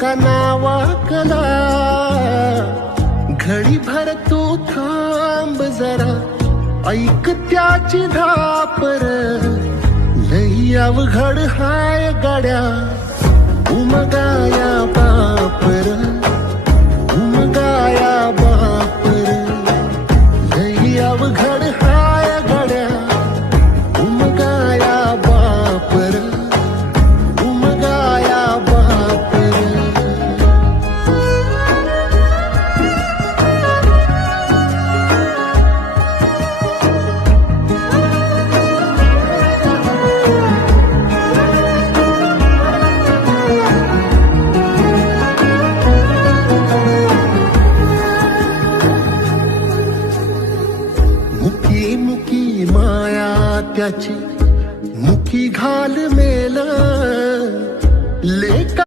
का नावाकला, घडी भर तू थांब जरा, ऐक त्याची धापर, लई अवघड हाय गड्या उमगाया बापर, उमगाया बापर, लई अवघड हाय गड्या उमगाया बापर, उमगाया बापर. मुकी मुकी माया त्याची